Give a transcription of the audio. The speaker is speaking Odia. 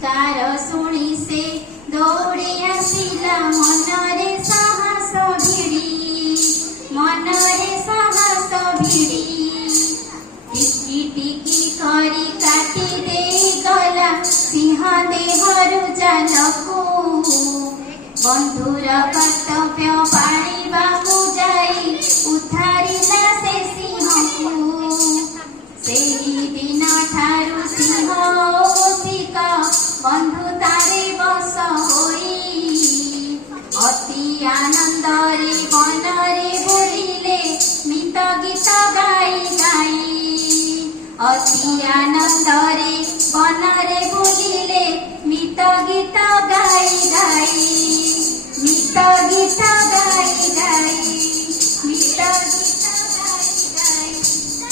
ଚିତ୍କାର ଶୁଣି ସେ ଦୌଡ଼ି ଆସିଲା ମନରେ ସାହସ ଭିଡ଼ି, ମନରେ ସାହସ ଭିଡ଼ି। ଟିକି ଟିକି କରି କାଟି ଦେଇ ଗଲା ସିଂହ ଦେହରୁ ଜାଲକୁ। ବନ୍ଧୁର କର୍ତ୍ତବ୍ୟ ପାଳିବାକୁ ଯାଇ ଉଦ୍ଧାରିଲା ସେ ସିଂହକୁ। ସେହି ଦିନ ଠାରୁ ସିଂହ ଓ ମୂଷିକ ବନ୍ଧୁତାରେ ବଶ ହୋଇ ଅତି ଆନନ୍ଦରେ ବନରେ ବୁଲିଲେ ମିତ ଗୀତ ଗାଇ ଗାଇ। ଅତି ଆନନ୍ଦରେ ବନରେ ବୁଲିଲେ ମିତ ଗୀତ ଗାଇ ଗାଇ, ମିତ ଗୀତ ଗାଇ ଗାଇ, ମିତ